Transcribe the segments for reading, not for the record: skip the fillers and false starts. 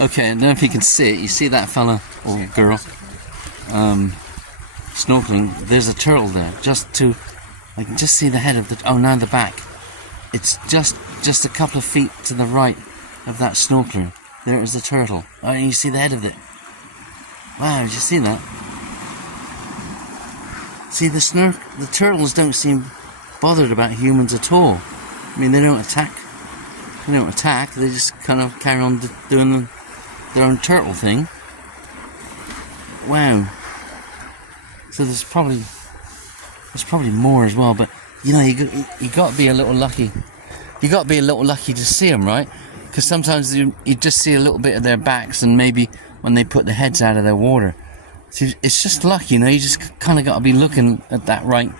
Okay, I don't know if you can see it. You see that fella or girl snorkeling? There's a turtle there. I can just see the head of the. Oh, now the back. It's just a couple of feet to the right of that snorkeler. There is the turtle. Oh, and you see the head of it. Wow, did you see that? See, the turtles don't seem bothered about humans at all. I mean, they don't attack. They just kind of carry on doing their own turtle thing. Wow. So there's probably more as well, but you know, you got to be a little lucky. You got to be a little lucky to see them, right? Because sometimes you just see a little bit of their backs, and maybe when they put the heads out of their water. So it's just luck, you know. You just kind of got to be looking at that right,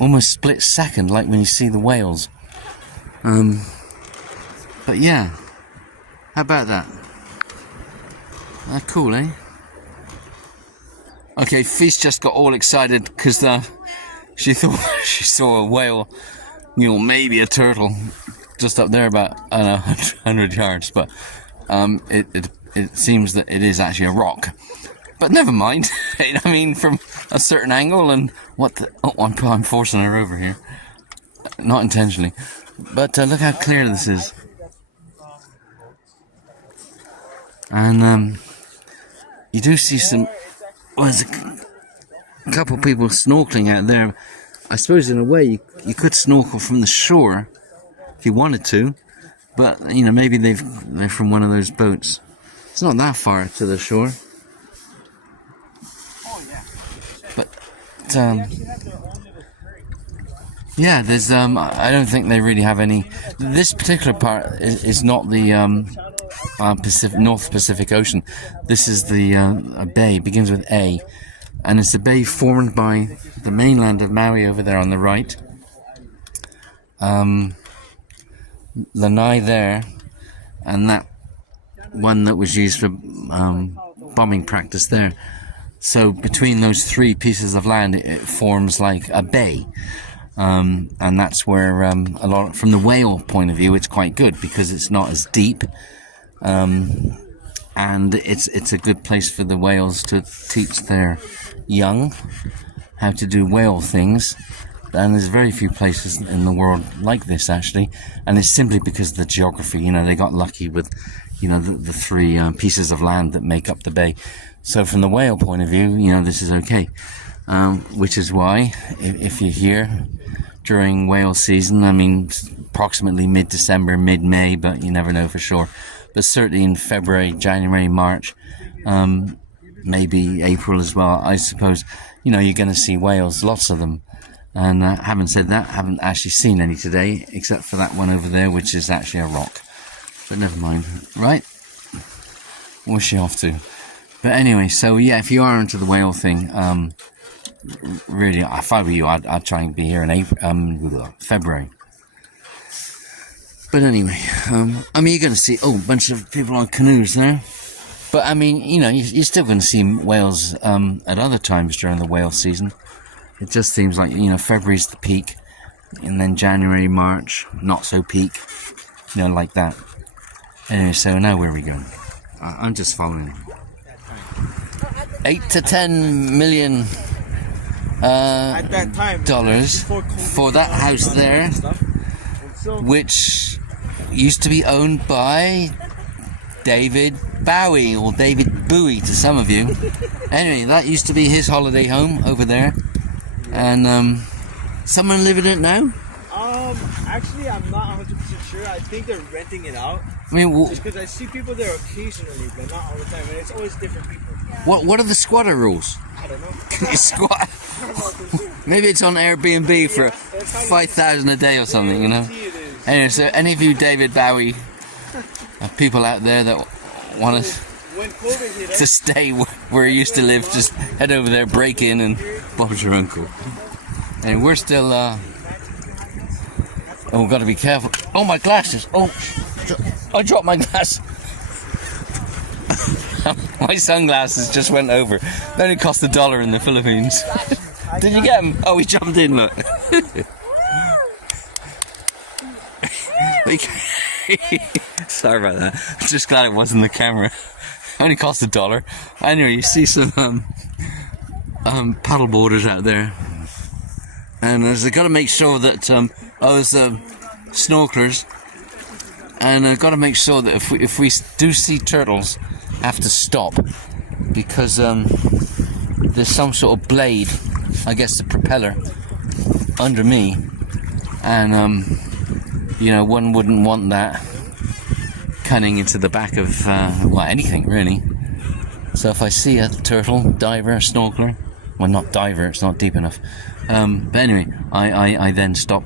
almost split second, like when you see the whales. But yeah, how about that? Cool, eh? Okay, Feast just got all excited because she thought she saw a whale, you know, maybe a turtle, just up there about 100 yards. But it seems that it is actually a rock. But never mind. I mean, from a certain angle, and I'm forcing her over here, not intentionally. But look how clear this is. And you do see there's a couple of people snorkeling out there. I suppose in a way you could snorkel from the shore if you wanted to, but you know, maybe they're from one of those boats. It's not that far to the shore. But yeah, there's I don't think they really have any. This particular part is not the North Pacific Ocean. This is a bay, begins with A, and it's a bay formed by the mainland of Maui over there on the right, Lanai there, and that one that was used for bombing practice there. So between those three pieces of land, it forms like a bay. And that's where a lot, from the whale point of view, it's quite good because it's not as deep, and it's a good place for the whales to teach their young how to do whale things. And there's very few places in the world like this, actually, and it's simply because of the geography. You know, they got lucky with, you know, the three pieces of land that make up the bay. So from the whale point of view, you know, this is okay. Which is why, if you're here during whale season, I mean, approximately mid-December, mid-May, but you never know for sure. But certainly in February, January, March, maybe April as well, I suppose, you know, you're going to see whales, lots of them. And having said that, haven't actually seen any today, except for that one over there, which is actually a rock. But never mind, right? Where's she off to? But anyway, so yeah, if you are into the whale thing, really, if I were you, I'd try and be here in February. But anyway, I mean, you're going to see a bunch of people on canoes there. But I mean, you know, you're still going to see whales at other times during the whale season. It just seems like, you know, February's the peak, and then January, March, not so peak, you know, like that. Anyway, so now where are we going? I'm just following. 8 to 10 million at that time, dollars for that house there, which used to be owned by David Bowie, or David Bowie to some of you. Anyway, that used to be his holiday home over there. And someone living in it now? Actually, I'm not 100% sure. I think they're renting it out. I mean, just because I see people there occasionally, but not all the time. And it's always different people. What are the squatter rules? I don't know. You squat. Maybe it's on Airbnb for 5,000 a day or something, you know. Anyway, so any of you David Bowie people out there that want to stay where he used to live, just head over there, break in, and Bob's your uncle. And we're still. Oh, we've got to be careful. Oh, my glasses. Oh, I dropped my glasses. My sunglasses just went over. They only cost $1 in the Philippines. Did you get them? Oh, he jumped in, look. Sorry about that. I'm just glad it wasn't the camera. Only cost $1. Anyway, you see some paddle boarders out there, and I've got to make sure that those snorkelers, and I've got to make sure that if we do see turtles, have to stop, because there's some sort of blade, I guess the propeller, under me, and you know, one wouldn't want that cutting into the back of well, anything really. So if I see a turtle, diver, snorkeler, well, not diver, it's not deep enough, but anyway, I then stop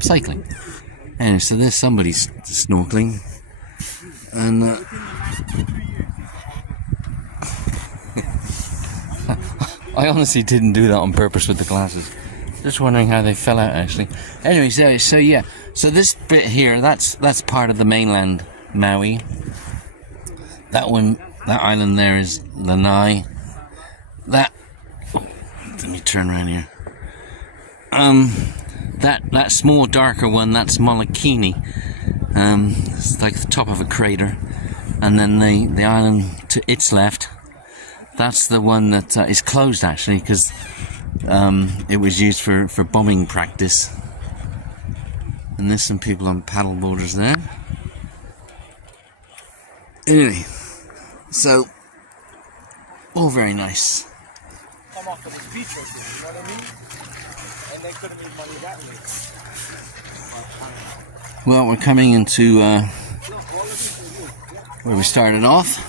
cycling. Anyway, so there's somebody snorkeling, and I honestly didn't do that on purpose with the glasses. Just wondering how they fell out, actually. Anyway, so yeah, so this bit here, that's part of the mainland Maui. That one, that island there is Lanai. Let me turn around here. That small darker one, that's Molokini. It's like the top of a crater, and then the island to its left, that's the one that is closed, actually, because it was used for bombing practice. And there's some people on paddle boarders there. Anyway, so all very nice. Come off of this beach right there, you know what I mean? And they could have made money that way. Well, we're coming into where we started off.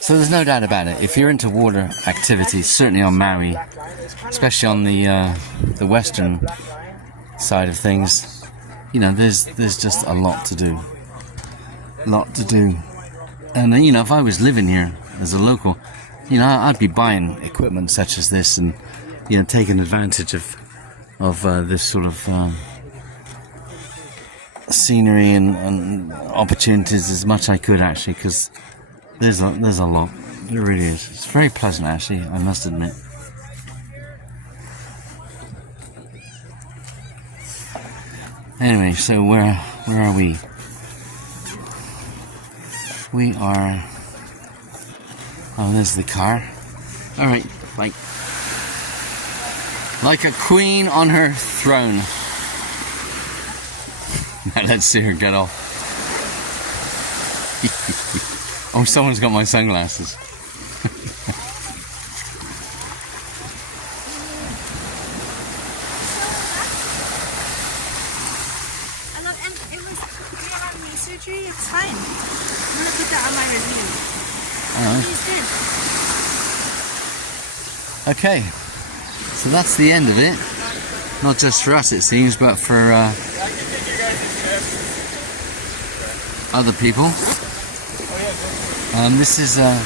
So there's no doubt about it. If you're into water activities, certainly on Maui, especially on the western side of things, you know, there's just a lot to do. And you know, if I was living here as a local, you know, I'd be buying equipment such as this, and you know, taking advantage of this sort of scenery and opportunities as much as I could, actually, because there's a lot. There really is. It's very pleasant, actually, I must admit. Anyway, so where are we? We are... Oh, there's the car. Alright, bye. Like a queen on her throne. Now let's see her get off. Oh, someone's got my sunglasses. I love, and it was, we had knee surgery, it's fine. I'm gonna put that on my review. Alright. Okay, so that's the end of it. Not just for us, it seems, but for other people. This is, I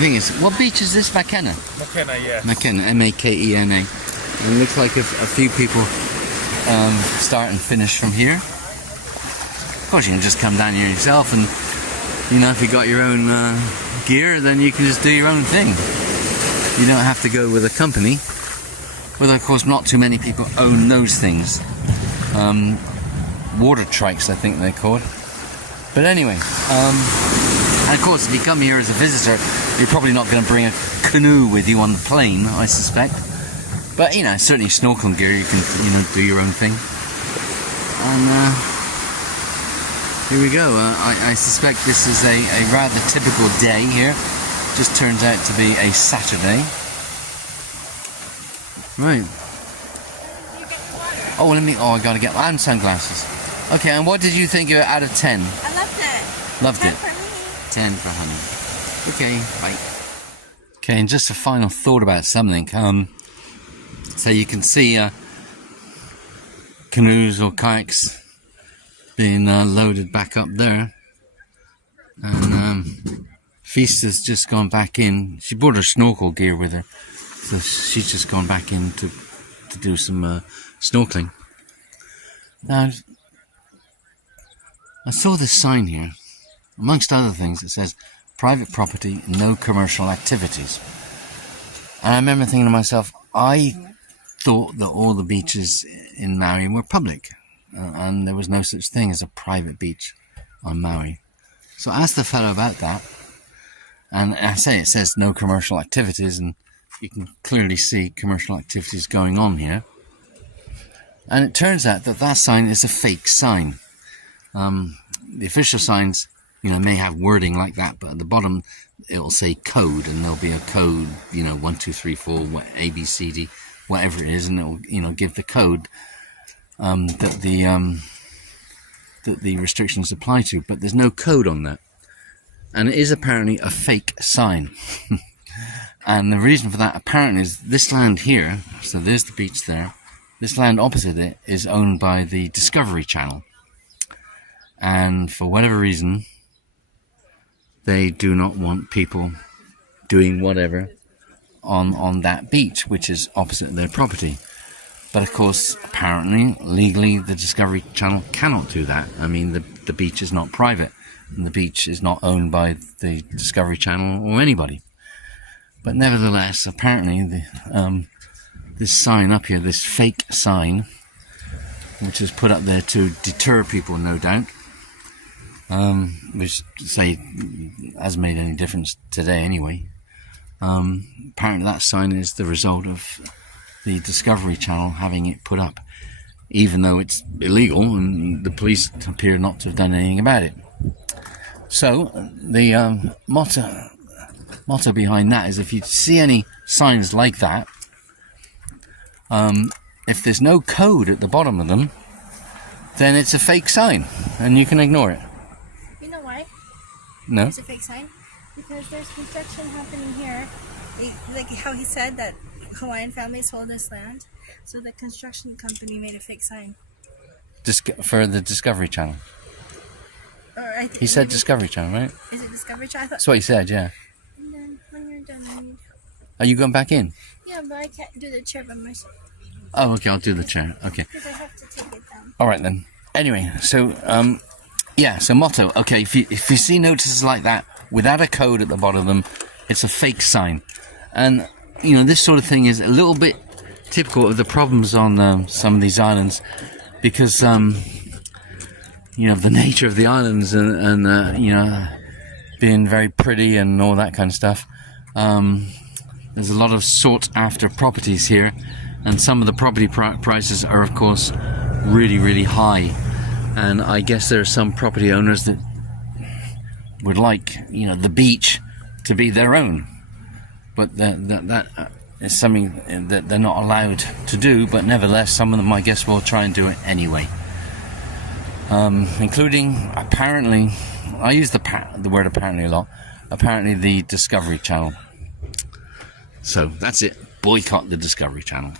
think it's, what beach is this? Makena? Makena, yeah. Makena, M-A-K-E-N-A. And it looks like a few people start and finish from here. Of course, you can just come down here yourself, and you know, if you got your own gear, then you can just do your own thing. You don't have to go with a company. Well, of course, not too many people own those things. Water trikes, I think they're called. But anyway, and of course, if you come here as a visitor, you're probably not going to bring a canoe with you on the plane, I suspect. But you know, certainly snorkel gear, you can, you know, do your own thing. And here we go. I suspect this is a rather typical day here. Just turns out to be a Saturday. Right. Oh, I gotta get my sunglasses. Okay, and what did you think of it out of 10? I loved it. Loved 10 it. for me. 10 for honey. Okay, bye. Okay, and just a final thought about something. So you can see canoes or kayaks being loaded back up there. And Fista's just gone back in. She brought her snorkel gear with her. So she's just gone back in to do some snorkeling. Now, I saw this sign here. Amongst other things, it says, private property, no commercial activities. And I remember thinking to myself, I thought that all the beaches in Maui were public. and there was no such thing as a private beach on Maui. So I asked the fellow about that, and I say it says no commercial activities, and you can clearly see commercial activities going on here. And it turns out that that sign is a fake sign. The official signs, may have wording like that, but at the bottom it'll say code, and there'll be a code, 1, 2, 3, 4, A, B, C, D, whatever it is, and it'll, give the code that the restrictions apply to. But there's no code on that, and it is apparently a fake sign. And the reason for that apparently is this land here. So there's the beach there. This land opposite it is owned by the Discovery Channel, and for whatever reason they do not want people doing whatever on that beach, which is opposite their property. But of course, apparently, legally, the Discovery Channel cannot do that. I mean, the beach is not private, and the beach is not owned by the Discovery Channel or anybody. But nevertheless, apparently, this sign up here, this fake sign, which is put up there to deter people, no doubt, which, say, hasn't made any difference today anyway. Apparently that sign is the result of the Discovery Channel having it put up, even though it's illegal and the police appear not to have done anything about it. So the motto behind that is, if you see any signs like that, if there's no code at the bottom of them, then it's a fake sign and you can ignore it. You know why? No? It's a fake sign? Because there's construction happening here. Like how he said that Hawaiian families hold this land, so the construction company made a fake sign. For the Discovery Channel. He said Discovery Channel, right? Is it Discovery Channel? That's what he said, yeah. And then when you're done, I need... Are you going back in? Yeah, but I can't do the chair by myself. Oh, okay, I'll do the chair. Okay. Because I have to take it down. All right then. Anyway, so so motto. Okay, if you see notices like that without a code at the bottom of them, it's a fake sign. And this sort of thing is a little bit typical of the problems on some of these islands, because the nature of the islands and being very pretty and all that kind of stuff. There's a lot of sought after properties here, and some of the property prices are, of course, really, really high. And I guess there are some property owners that would like, the beach to be their own. But that is something that they're not allowed to do. But nevertheless, some of them, I guess, will try and do it anyway. Including, apparently, I use the word apparently a lot, apparently the Discovery Channel. So that's it. Boycott the Discovery Channel.